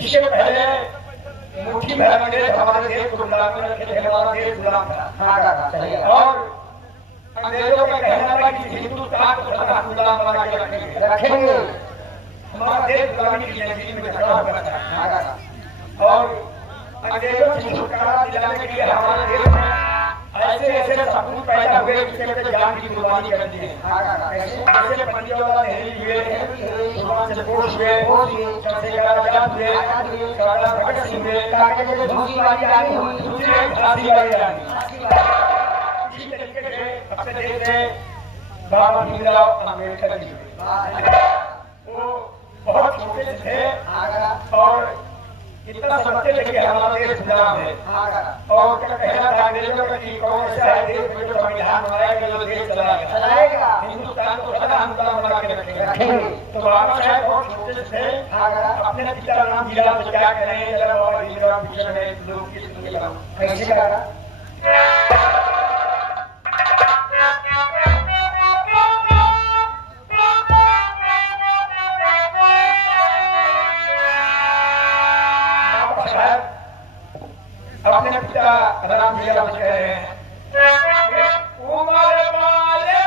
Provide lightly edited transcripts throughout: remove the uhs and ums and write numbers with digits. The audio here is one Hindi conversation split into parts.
इसके पहले मुट्ठी भर अंग्रेज हमारे देश को गुलाम में रखे थे, हमारा देश गुलाम था। और अंग्रेजों का कहना था कि हिंदुस्तान को सदा गुलाम बना के रखेंगे। हमारा देश गुलामी की जंजीर में खड़ा हुआ था। और अंग्रेजों से छुटकारा दिलाने के लिए हमारे देश में ऐसे ऐसे सपूत पैदा हुए जिसके लिए जान की कुर्बानी कर दी है। जैसे पंडितवाला नेहरू हुए, सुभाष चंद्र बोस हुए, चंद्रशेखर आजाद हुए, सरदार भगत सिंह हुए, दूसरी वाली रानी हुई, दूसरी झांसी वाली रानी। इसी तरीके से अपने देश में बाबा भीमराव अम्बेडकर जी हुए। वो बहुत छोटे से थे और इतना समझते थे कि हमारा देश गुलाम है। और क्या कहना था अंग्रेजों का कि कौन ऐसा है देश में जो संविधान बनाएगा, जो देश चलाएगा, हिंदुस्तान को सदा हम गुलाम बना के रखेंगे। तो बाबा साहब बहुत छोटे से थे, अपने पिता का नाम जिला तो क्या करें, बाबा भीमराव भूषण है, लोग कैसे करा। अपने पिता राम जी का कह रहे हैं उमर वाले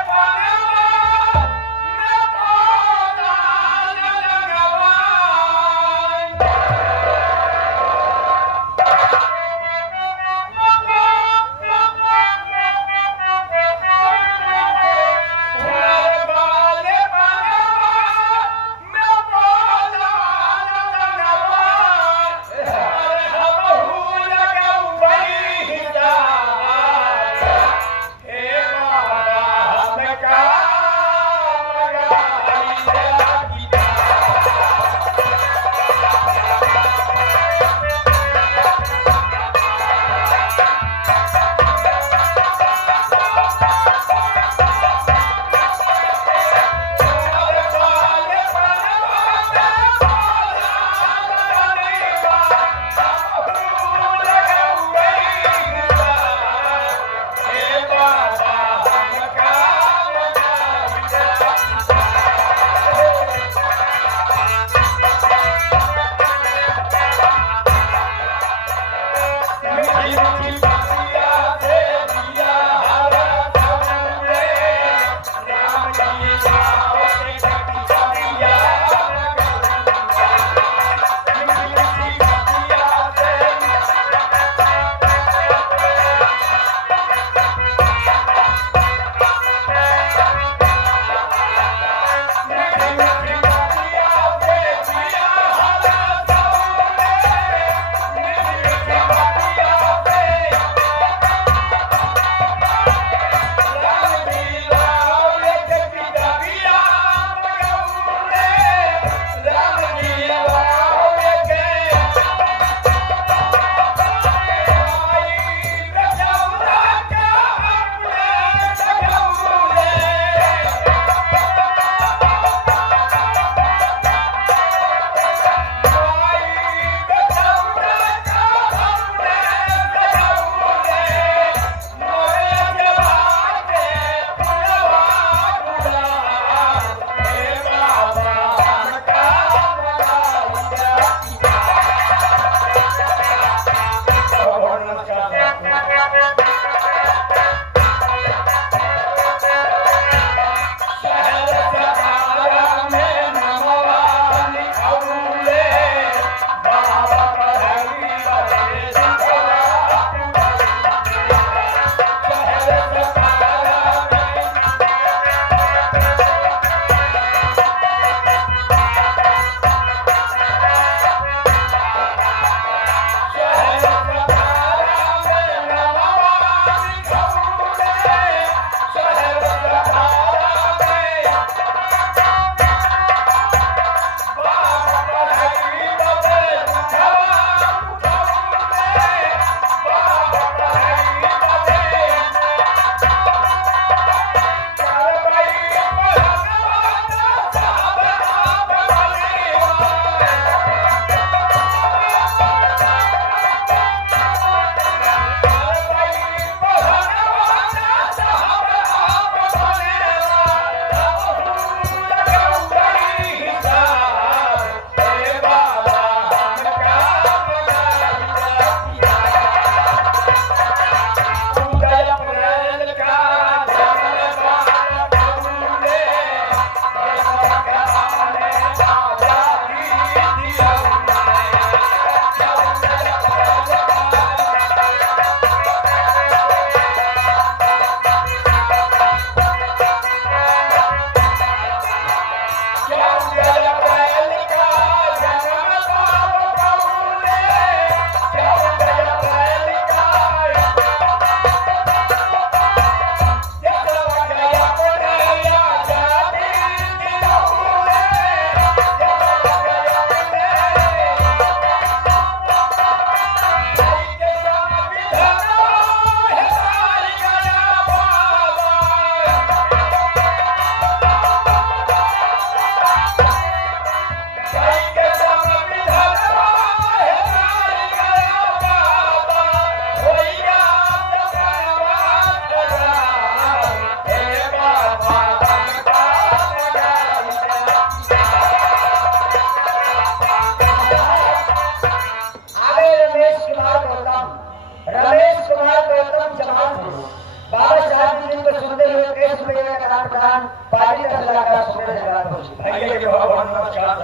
मकान पार्टी का लगा सुबह से रात को भैया के भगवान नमस्कार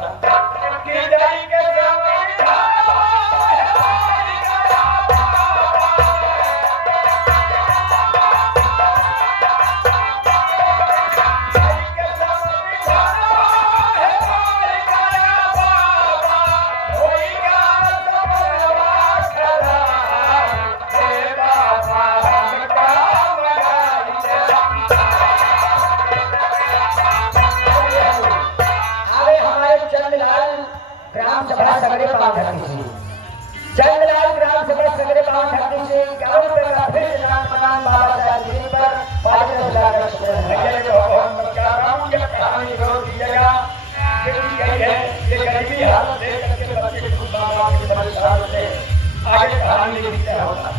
की जाई के सगरे पावन धरती से जंगलाल ग्राम सभा सगरे पावन धरती से 51 रुपए का फिर नाम प्रदान बाबा साहब जी पर पार्टी का लगा सुबह भैया के भगवान नमस्कार राम की कहानी जोड़ दीजिएगा क्योंकि कही है ये गरीबी हालत देख करके बच्चे खुद बाबा की परेशान से आगे कहानी लिखते होगा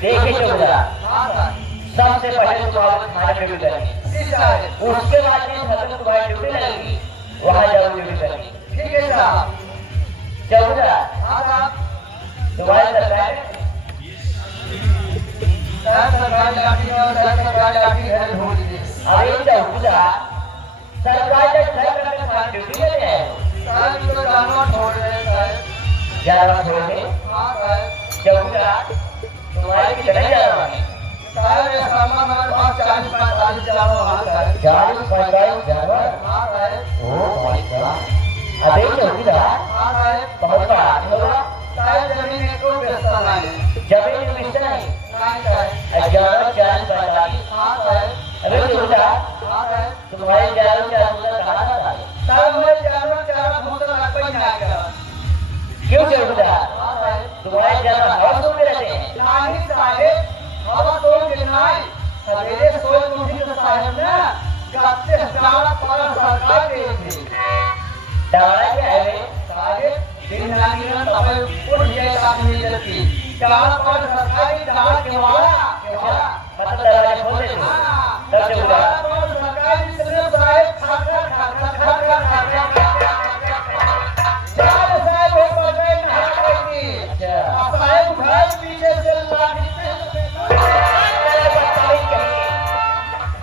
देखे चौधरा सबसे पहले तो आप खाना ड्यूटी करेंगे उसके बाद जिस हजरत तुम्हारी ड्यूटी लगेगी वहाँ जरूर ड्यूटी करेंगे ठीक है साहब चौधरा तुम्हारी सरकारी लाठी और सरकारी लाठी है ढूंढ लीजिए अरे चौधरा सरकारी तुम्हारी ड्यूटी ले रहे हैं साहब तो जानवर छोड़ रहे हैं साहब जानवर छोड़ रहे हाँ साहब चौधरा तुम्हारी कितना जानवर है साहब ये सामान हमारे पास 40-45 जानवर हाँ साहब 40-45 जानवर हाँ साहब ओह माय गॉड अबे चौधरा हाँ साहब बहुत बड़ा आदमी होगा साहब जमीन को बेचता नहीं जमीन बेचता नहीं साहब जानवर 40-45 हाँ साहब अबे चौधरा हाँ साहब तुम्हारे जानवर कहाँ था साहब मैं जानवर चारा भूसा लगता ही नहीं गया क्यों चौधरा हाँ साहब तुम्हारे जानवर हवा सो में रहते हैं नहीं साहब हवा सोच के नहीं सवेरे सोच उठी तो साहब ना गाते हटाड़ा पारा सरकार के थे टाड़ा क्या है वे साहब दिन रानी में तब उठ गए काम नहीं चलती टाड़ा पारा सरकारी टाड़ा के वाला मतलब दरवाजा खोल देते हो तब चौधरा सरकारी से साहब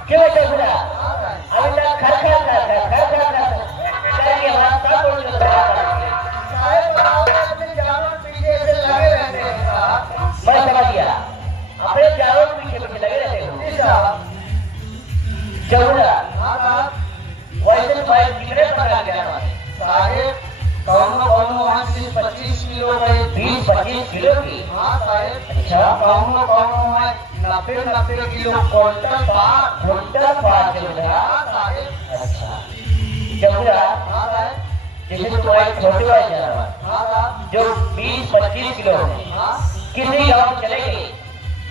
क्यों चौधरा अभी तक खर चलिए वहाँ सब बोल मैं समझ गया अपने जानवर पीछे पीछे लगे रहते हो चौधरा वैसे भाई कितने प्रकार के जानवर साहेब कौनो 25 किलो 25 किलो की। हाँ साहब। अच्छा। कौनो है 90 किलो क्विंटल पार चौबुदा। हाँ साहब। अच्छा चौबुदा, हाँ साहब। जैसे तुम्हारे छोटे वाले जानवर हाँ साहब। जो 20-25 किलो है, हाँ किसी गांव में चले गए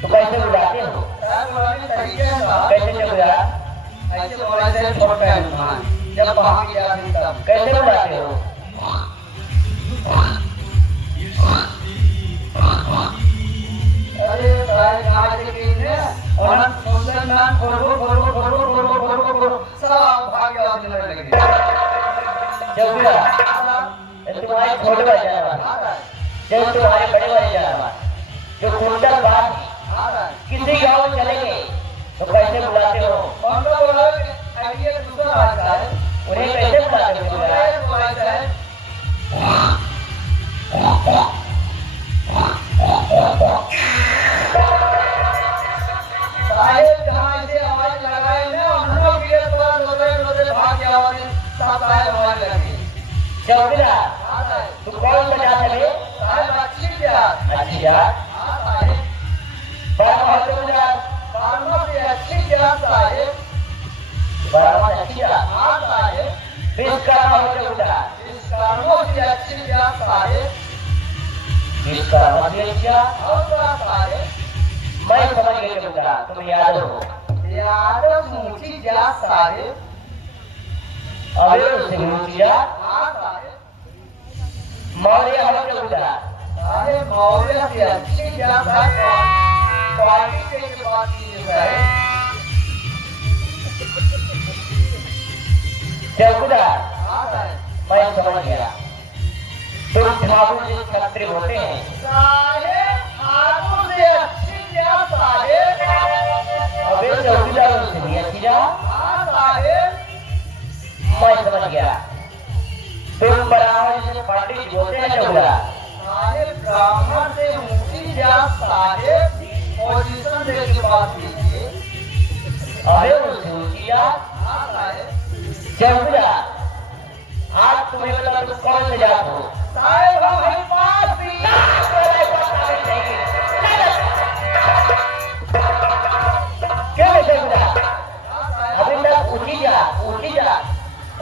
तो कैसे बुलाते हो? साहब बोलाने तरीके हैं साहब। कैसे चौबुदा? ऐसे बोला से छोटा इंसान जब वहाँ की आदमी तब कैसे बुलाते हो? अरे साहब कहाँ से कीने और हम सुंदर नाम खोरो सब भाग आने लगे। चौबुदा, तुम्हारे छोटे वाले जानवर, हाँ साहब। जब तुम्हारे बड़े वाले जानवर जो कुंटल बार हाँ साहब। किसी गांव में चले गए तो कैसे बुलाते हो? कौन सा बोला आइए दूसरा आता है उन्हें कैसे बुलाते हो चौबुदा? अरे बोला है साहेब जहाँ ऐसे आवाज लगाए ना हम लोग ये थोड़ा लोटे भाग के आवाज सब साहेब आवाज लगी। चौबुदा, हाँ साहेब। तू कौन बजा सके? साहेब अच्छी प्यार। अच्छी यार, हाँ साहेब। बड़ा चौबुदा, बारहवां से अच्छी प्यार साहेब। बड़ा अच्छी यार, हाँ साहेब। विश्वकर्मा हो चौबुदा, इस कारणों से अच्छी प्यार साहेब। विश्वकर्मा से अच्छा। और क्या साहेब। मैं समझ गया चौबुदा, तुम याद हो। यादव ऊंची जा साहेब। अबे सिंह हाँ साहेब। मौर्य हो चौबुदा, साहेब मौर्य से अच्छी जा साहेब। क्वालिटी की बात कीजिए साहेब। चौबुदा, हाँ साहेब। मैं समझ गया, तुम ठाकुर जी क्षत्रिय होते हैं। साहेब ठाकुर से अच्छी जा साहेब। अबे चौबुदा से भी अच्छी जा। हाँ साहेब। मैं समझ गया, तुम ब्राह्मण से पंडित होते हैं चौबुदा। साहेब ब्राह्मण से ऊंची जा साहेब। पोजीशन दे के बात कीजिए। अबे ऊंची जा। हाँ साहेब। चौबुदा, आज तुम्हें पता तुम कौन से जात हो? साहेब हम हैं पासी। क्या है चौबुदा? हाँ साहेब। अभी तक ऊंची जा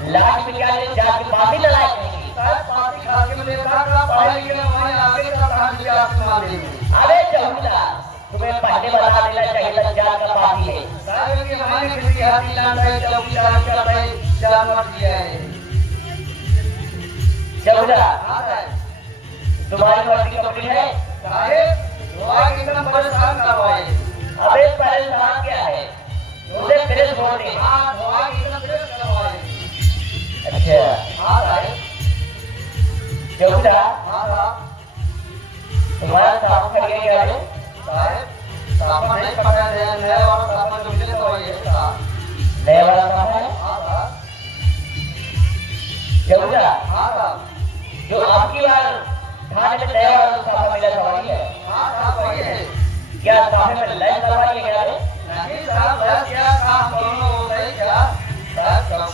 लास्ट में क्या है, जाके पापी लड़ाई करेंगे। साहेब पासी खा के देखा का पढ़ाई के वहीं आगे का कहानी आप सुना देंगे। अबे चौबुदा, तुम्हें पहले बता देना चाहिए था जात का पापी है। साहेब कि हमारे किसी हाथी लांडा है चौकीदार का भाई जानवर दिया है। चौबुदा, हाँ साहेब। तुम्हारी वर्दी कंपनी है? साहेब दुआ की एकदम परेशान करवाए। अबे परेशान क्या है, उसे फ्रेश बोलते। हाँ दुआ की एकदम फ्रेश करवाए। अच्छा हाँ साहेब। चौबुदा, हाँ साहब। तुम्हारा साफ कर गया क्या है? साहेब सामान नहीं पकड़ा है नया वाला सामान जो मिले तो वही है साहब। नया वाला साफ है? हाँ साहब। चौबुदा, हाँ साहब। जो आपकी बार थाने में नया वाला साफा मिला था वही है? हाँ साहब वही है। क्या साफे में लैस लगवाई है क्या? नहीं साहब बस क्या काम करो वो नहीं क्या साहब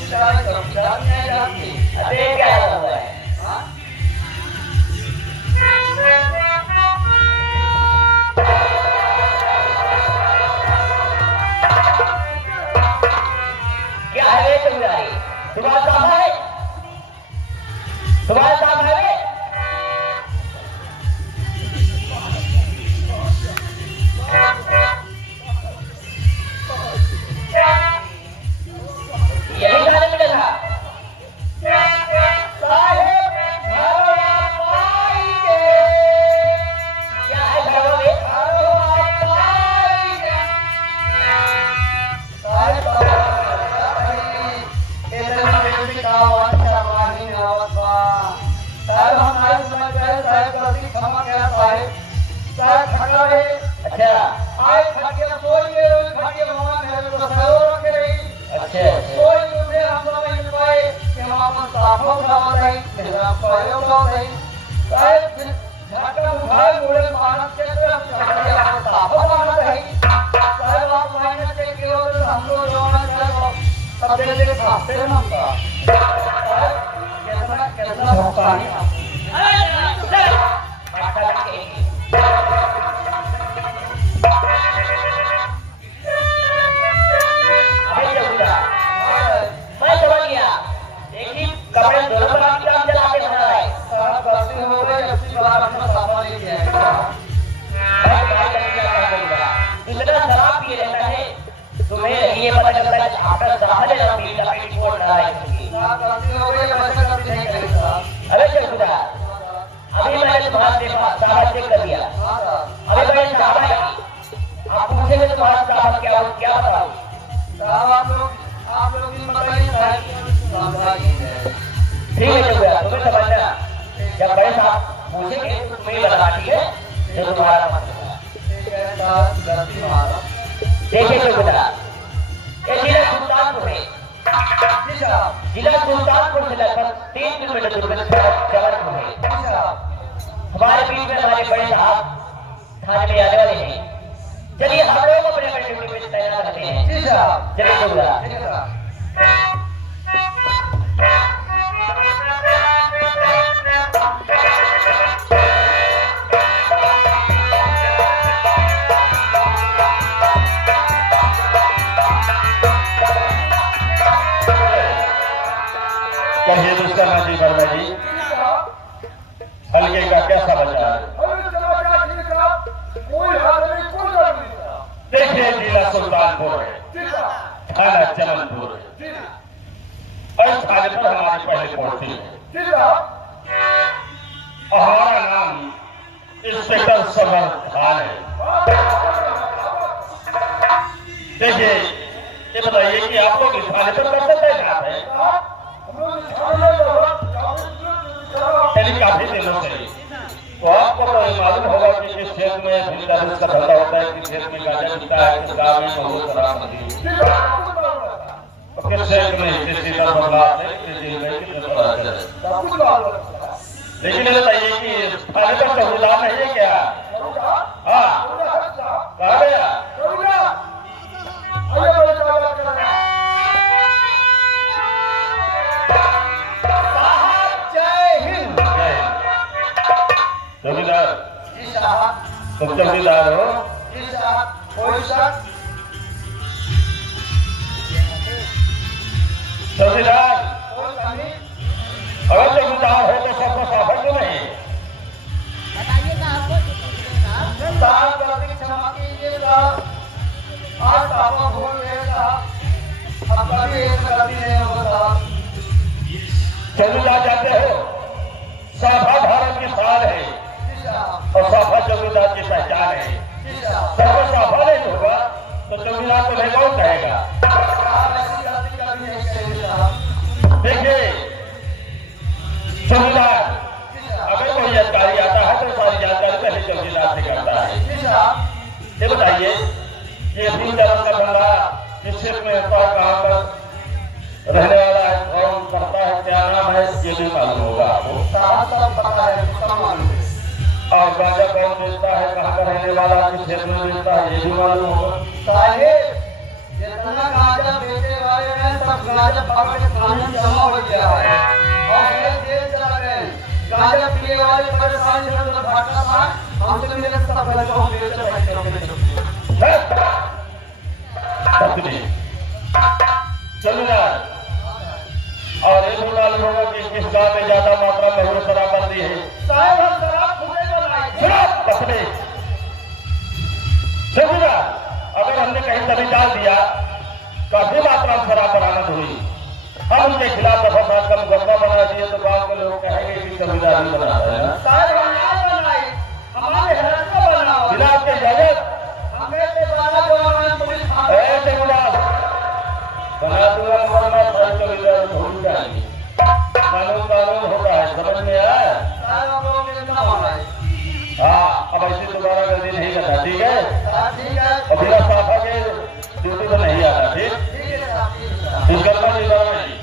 चौकीदार नहीं जाती। अबे क्या हुआ है? हाँ क्या है चौबुदा? तुम्हारा साफा है? तुम्हारा साफ है? यही खाने मिला था। साहेब घरवाई के क्या है घरों में? घरवाई के साहेब इतना बेबी का अच्छा वाही आवत बा। साहेब हम नहीं समझ गए साहेब गलती क्षमा किया साहेब। साहेब खड़ा है। अच्छा आए खटिया सोई ले रोई खटिया भगवान मेरे को सहयोग रखे रही। अच्छा कोई मुझे हम लोग नहीं पाए कि हम अपन साफों उठावा नहीं मेरा सहयोग उठावा नहीं। साहेब झाटा उठाए मुड़े भारत के तरफ खटिया अपन साफों उठाना नहीं। साहेब आप महीने के किलो तो हम लोग जो ना चाहे सब दे दे खाते ना साहेब कितना कितना भुगतान है। अच्छा साहब आप लोग इन बताइए साहब। ठीक है चौकीदार, तुम्हें समझना, जब बड़े साहब पूछेंगे तो तुम्हें बताना, ठीक है, जो तुम्हारा मन होगा। ठीक है साहब, गलती मारा। देखिए चौकीदार, ये जिला सुल्तानपुर है। जी साहब। जिला सुल्तानपुर से लगभग 3 किलोमीटर दूर में जबलपुर है। जी साहब। हमारे बीच में हमारे बड़े साहब थाने में आने वाले हैं। चलिए हम लोग अपने अपने ड्यूटी पे तैनात रहते हैं। जी साहब। चलिए चौकीदार। ठीक है साहब। कहिए मिस्टर नदी वर्मा जी, हल्के का कैसा बचा? देखिए जिला सुल्तानपुर है, थाना जबलपुर है, और थाने पर हमारी पहली पहुंची है। हमारा नाम इंस्पेक्टर समर खान है। देखिए ये बताइए कि आप लोग इस थाने पर कब से तैनात है? काफी दिनों से। तो आपको तो मालूम होगा कि किस क्षेत्र में फिल्म का धंधा होता है, किस क्षेत्र में गांजा मिलता है, किस गाँव में बहुत शराब मिलती है, किस क्षेत्र में किसी तरह बदलाव है, किसी में किस तरह है। लेकिन ये बताइए कि थाने पर चौकीदार नहीं है क्या? हाँ, कहाँ गया? चौकीदार जी साहब। तुम चौकीदार हो? जी साहब। कोई शक? चौकीदार कोई कमी? अगर चौकीदार हो तो सबको साफा क्यों नहीं? साहब गलती क्षमा कीजिए साहब, आज साफा भूल गए साहब, अब कभी ऐसी गलती नहीं होगा साहब। चौकीदार जाते हो, साफा भारत की शान है जी साहब। और साफा चौकीदार की पहचान है। जी साहब। सबको साफा नहीं होगा तो चौकीदार को नहीं कौन कहेगा? साहब ऐसी गलती कभी नहीं करेंगे साहब। देखिए चौकीदार, जी साहब। अगर कोई अधिकारी आता है तो सारी जानकारी पहले चौकीदार से करता है। जी साहब। ये बताइए ये अपनी तरह का बंदा इस क्षेत्र में होता है, कहाँ पर रहने वाला है, कौन करता है, क्या नाम है, ये भी मालूम होगा आपको। साहब सब पता है, सब मालूम है। और गांजा कौन बेचता है, कहाँ का रहने वाला, किस क्षेत्र में बेचता है, ये भी मालूम होगा। साहेब जितना गांजा बेचने वाले हैं सब गांजा पकड़ के थाने में जमा हो गया है और ये जेल चला गए। गांजा पीने वाले परेशानी से भागता था, हमसे मिले सब गलत हो गए। चौकीदार, और ये भी मालूम होगा कि किस गांव में ज्यादा मात्रा में हुए शराबबंदी है। साहेब हम शराब खुले बनाए। शराब पकड़े। चौकीदार, अगर हमने कहीं दबी डाल दिया, काफी मात्रा में शराब बरामद हुई, हम उनके खिलाफ दफा का मुकदमा बना दिए तो गांव के लोग कहेंगे कि चौकीदार ही बनाता है ना। साहेब हम ना बनाए, हमारे हेल्थ को बनाओ। बिना आपके इजाजत हमें से बाला जो हमें पुलिस चौकीदार बना दूंगा, वरना सारे चौकीदार भूल जाएंगे। कानून कानून होता है, समझ में आया? साहेब हम लोगों ने ना बनाए। हाँ, अब ऐसे दोबारा गलती नहीं करना, ठीक है? साहब ठीक है। और बिना साफा के ड्यूटी पर नहीं आता, ठीक? ठीक है साहब, ठीक है साहब। विश्वकर्मा जी वर्मा जी,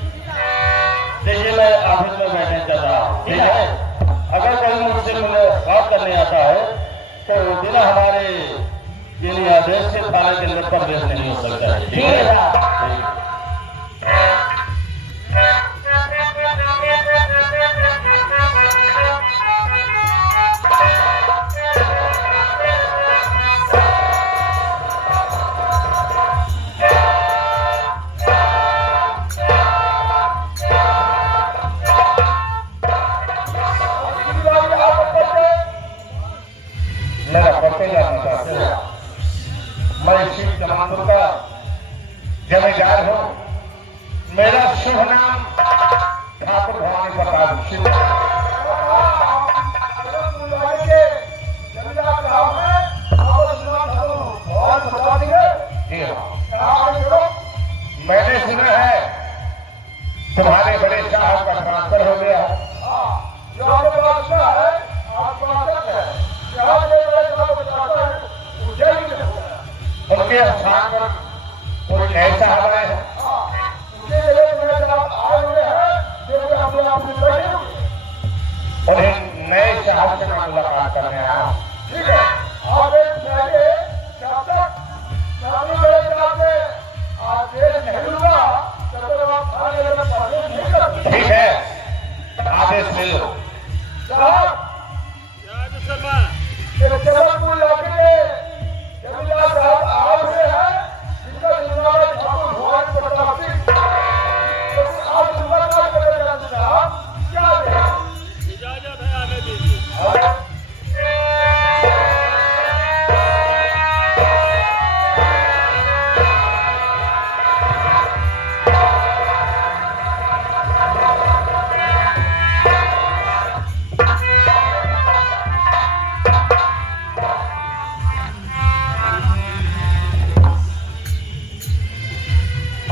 देखिए मैं ऑफिस में बैठने चाहता हूँ, ठीक है? अगर कोई मुझसे बात करने आता है तो बिना हमारे यानी आदेश से थाने के अंदर प्रवेश नहीं हो सकता है, ठीक है? ठीक। मेरा पते जाना चाहते हैं, मैं शिव कमांडर का जमींदार हूँ। मेरा शुभ नाम ठाकुर भवानी प्रताप सिंह। जी हाँ, मैंने सुना है तुम्हारे बड़े साहब का ट्रांसफर हो गया है। जो आपके पास है उनके स्थान पर कोई नए साहब आए हैं। उन्हें नए साहब से मैं मुलाकात करने आया। ठीक है, आप एक जब तक आदेश नहीं हुआ तब तक आप आदेश नहीं कर। ठीक है, आदेश ले लो। साहब जबलपुर इलाके के जमींदार साहब आप से है जिनका जिम्मेदार ठाकुर भगवान प्रताप सिंह। आप मुलाकात करेंगे साहब, क्या इजाजत है आने दीजिए।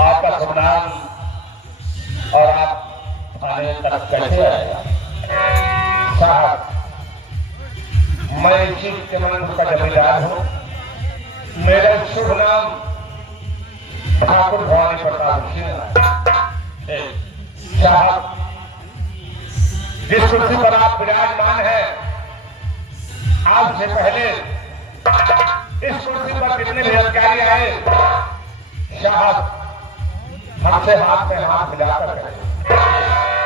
आपका शुभ नाम और आप थाने तक कैसे आएगा? साहब, मैं इसी चमन का जमींदार हूँ। मेरा शुभ नाम ठाकुर भवानी प्रताप सिंह है। साहब, जिस कुर्सी पर आप विराजमान हैं, आपसे पहले इस कुर्सी पर कितने भी अधिकारी आए, साहब हमसे हाथ में हाथ मिलाकर करें,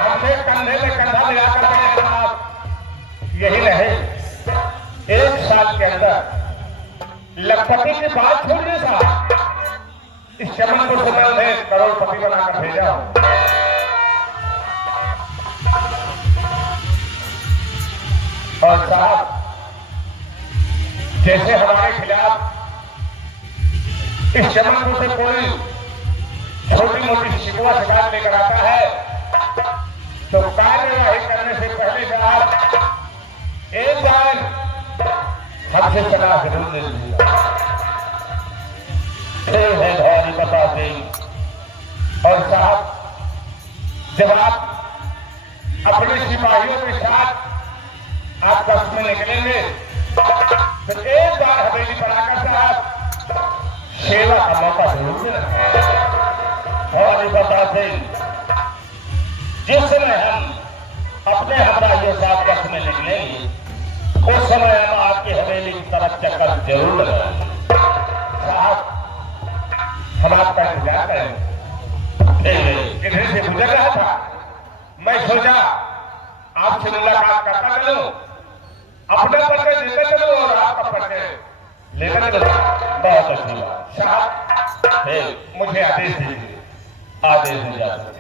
हमसे कंधे में कंधा मिलाकर करें साहब। यही नहीं, 1 साल के अंदर लखपति की बात छोड़िए साहब, इस चमनपुर से मैं उन्हें करोड़पति बनाकर भेजा हूं। और साहब, जैसे हमारे खिलाफ इस चमनपुर से कोई छोटी मोटी शिकवा शिकायत लेकर आता है तो कार्यवाही करने से पहले साहब एक बार हमसे सलाह जरूर ले लीजिए। है भवानी प्रताप सिंह। और साहब, जब आप अपने सिपाहियों के साथ आप कष्ट में निकलेंगे तो एक बार हवेली पर आकर साहब सेवा का मौका जरूर देना। भवानी प्रताप सिंह, जिस समय हम अपने हमराहियों साथ कष्ट में निकलेंगे उस समय हम आपकी हवेली की तरफ चक्कर जरूर लगाएंगे। साहब, हम आपका इंतजार करेंगे। इधर से गुजर रहा था, मैं सोचा आपसे मुलाकात करता चलूं, अपना परिचय देता चलूं और आपका परिचय लेकर चलूं। बहुत अच्छी बात। साहब, मुझे आदेश दीजिए। आदेश नहीं जा सकते।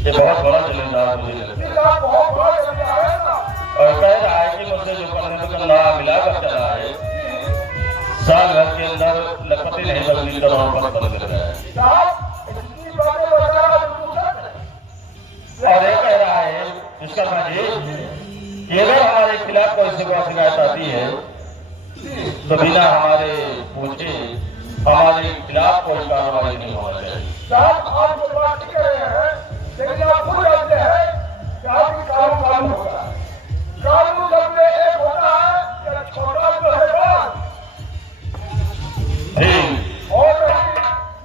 ये बहुत बड़ा जमींदार मुझे लगता है और कह रहा है कि मुझसे जो करने का नाम मिलाकर चला है, साल भर के अंदर लखपति नहीं बदली करोड़पति बन गया है। और ये कह रहा है विश्वकर्मा जी, अगर हमारे खिलाफ कोई शिकायत आती है तो बिना हमारे पूछे हमारे खिलाफ कोई कार्रवाई नहीं होना चाहिए। साहब, आप जो बात कर रहे हैं, लेकिन आप खुद जानते हैं कि आपकी कानून होगा। कानून जब में एक होता है या छोटा तो है बात। और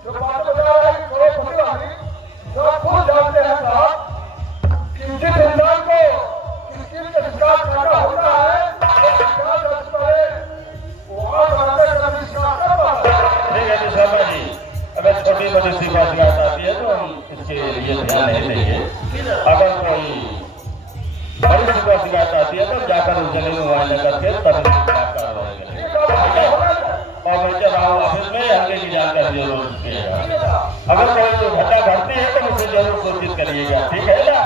जो बात बता रहा है करोड़पति वाली, तो आप खुद जानते हैं साहब, जिस इंसान को किसी का शिकार करना होता है शर्मा जी, अगर छोटी मोटी शिकायत आती है तो हम इसके लिए ध्यान नहीं देंगे। अगर कोई बड़ी शिकायत आती है तो जाकर उस जगह मुआयना करके तब कार्रवाई करेंगे। और मैं चल रहा हूँ ऑफिस में, हल्के की जानकारी जरूर देगा। अगर कोई घटना घटती है तो मुझसे जरूर सूचित करिएगा, ठीक है ना?